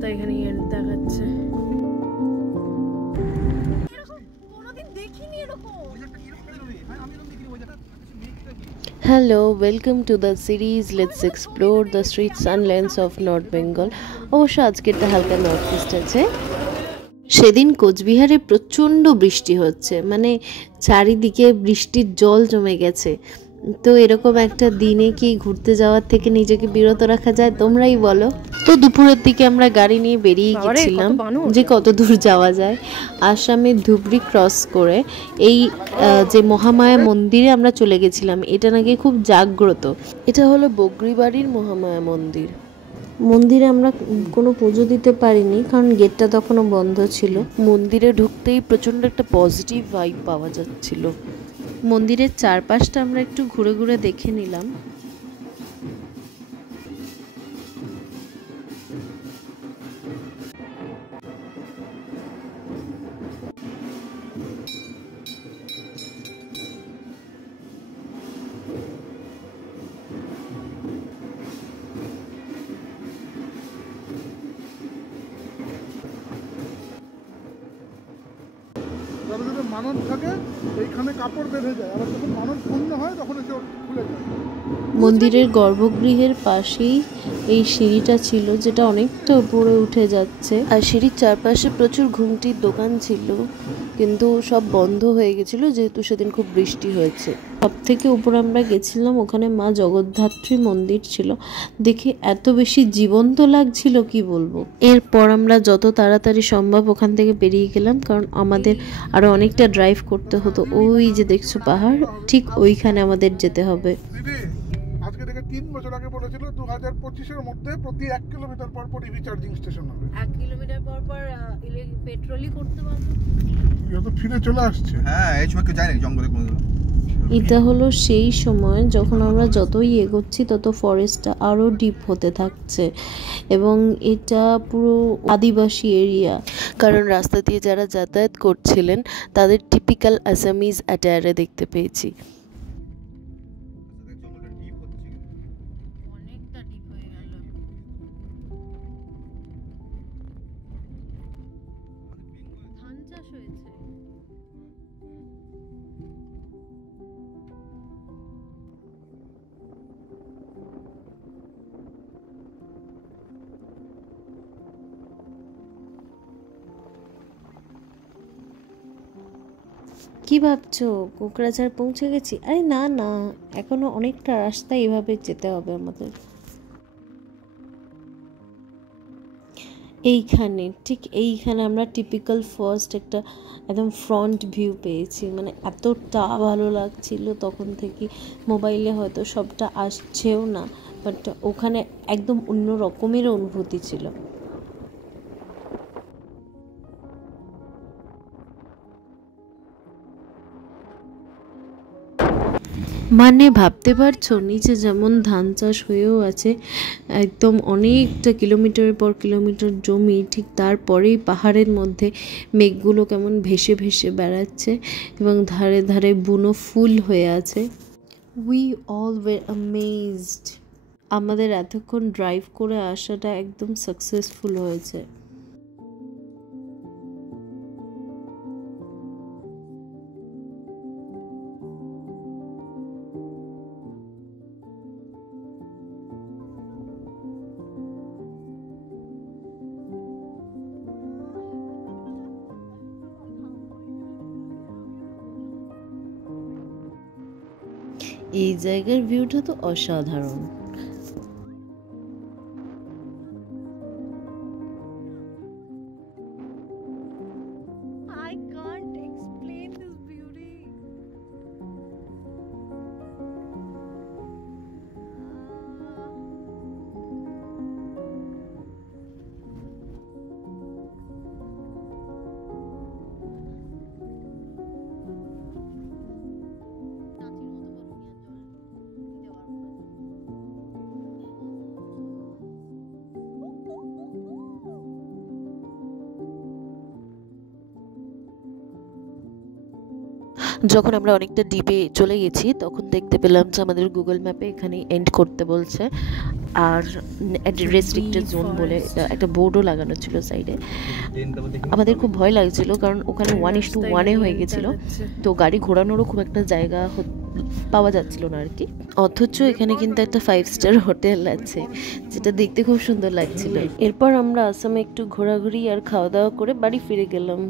রাস্তা এখানে এন্ড দেখাচ্ছে। Hello, welcome to the series Let's Explore the Streets and Lands of North Bengal. অবশ্য আজকেরটা হালকা নর্থ ইস্ট আছে। সেদিন কোচবিহারে প্রচণ্ড বৃষ্টি হচ্ছে, মানে চারিদিকে বৃষ্টির জল জমে গেছে। তো এরকম একটা দিনে কি ঘুরতে যাওয়ার থেকে নিজেকে বিরত রাখা যায়, তোমরাই বলো। তো দুপুরের দিকে আমরা গাড়ি নিয়ে বেরিয়ে গেছিলাম যে কত দূর যাওয়া যায়। আসামে ধুবড়ি ক্রস করে এই যে মহামায়া মন্দিরে আমরা চলে গেছিলাম। এটা নাকি খুব জাগ্রত। এটা হলো বগরিবাড়ির মহামায়া মন্দির। মন্দিরে আমরা কোনো পুজো দিতে পারিনি, কারণ গেটটা তখনও বন্ধ ছিল। মন্দিরে ঢুকতেই প্রচণ্ড একটা পজিটিভ ভাইব পাওয়া যাচ্ছিল। মন্দিরের চারপাশটা আমরা একটু ঘুরে ঘুরে দেখে নিলাম। মানব থাকে এইখানে কাপড় বেঁধে যায়, আবার যখন মানব পূর্ণ হয় তখন এসে খুলে যায়। মন্দিরের গর্ভগৃহের পাশেই এই সিঁড়িটা ছিল, যেটা অনেকটা উপরে উঠে যাচ্ছে। আর সিঁড়ির চারপাশে প্রচুর ঘুমটির দোকান ছিল, কিন্তু সব বন্ধ হয়ে গেছিল যেহেতু সেদিন খুব বৃষ্টি হয়েছে। সব থেকে উপরে আমরা গেছিলাম, ওখানে মা জগদ্ধাত্রী মন্দির ছিল। দেখে এত বেশি জীবন্ত লাগছিল কি বলবো। এরপর আমরা যত তাড়াতাড়ি সম্ভব ওখান থেকে বেরিয়ে গেলাম, কারণ আমাদের আরো অনেকটা ড্রাইভ করতে হতো। ওই যে দেখছো পাহাড়, ঠিক ওইখানে আমাদের যেতে হবে। আজকে থেকে 3 বছর আগে বলেছিল 2025 এর মধ্যে প্রতি 1 কিলোমিটার পর পর ইভি চার্জিং স্টেশন হবে। 1 কিলোমিটার পর পর পেট্রোলই করতে পারবো। এটা তো ফিরে চলে আসছে। হ্যাঁ, এই সময় কেউ যায় না জঙ্গলে কোনো। এটা হলো সেই সময় যখন আমরা যতই এগোচ্ছি তত ফরেস্টটা আরো ডিপ হতে থাকছে, এবং এটা পুরো আদিবাসী এরিয়া। কারণ রাস্তা দিয়ে যারা যাতায়াত করছিলেন তাদের টিপিক্যাল আসামিজ অ্যাটায়ারে দেখতে পেয়েছি। কি ভাবছো কোকরাঝাড় পৌঁছে গেছি? আরে না না, এখনো অনেকটা রাস্তা এভাবে যেতে হবে আমাদের। এইখানে ঠিক এইখানে আমরা টিপিক্যাল ফার্স্ট একটা একদম ফ্রন্ট ভিউ পেয়েছি। মানে এতটা ভালো লাগছিল তখন থেকে। মোবাইলে হয়তো সবটা আসছেও না, বাট ওখানে একদম অন্য রকমের অনুভূতি ছিল। মানে ভাবতে পারছো, নিচে যেমন ধান চাষ হয়েও আছে, একদম অনেকটা কিলোমিটারের পর কিলোমিটার জমি, ঠিক তারপরেই পাহাড়ের মধ্যে মেঘগুলো কেমন ভেসে ভেসে বেড়াচ্ছে, এবং ধারে ধারে বুনো ফুল হয়ে আছে। We all were amazed. আমাদের এতক্ষণ ড্রাইভ করে আসাটা একদম সাকসেসফুল হয়েছে। এই জায়গার ভিউটা তো অসাধারণ। যখন আমরা অনেকটা ডিপে চলে গেছি তখন দেখতে পেলাম যে আমাদের গুগল ম্যাপে এখানে এন্ড করতে বলছে। আর রেস্ট্রিক্টেড জোন বলে একটা বোর্ডও লাগানো ছিল সাইডে। আমাদের খুব ভয় লাগছিল কারণ ওখানে 1:1 হয়ে গেছিল, তো গাড়ি ঘোরানোরও খুব একটা জায়গা পাওয়া যাচ্ছিল না আর কি। অথচ এখানে কিন্তু একটা 5 স্টার হোটেল আছে, যেটা দেখতে খুব সুন্দর লাগছিল। এরপর আমরা আসামে একটু ঘোরাঘুরি আর খাওয়া দাওয়া করে বাড়ি ফিরে গেলাম।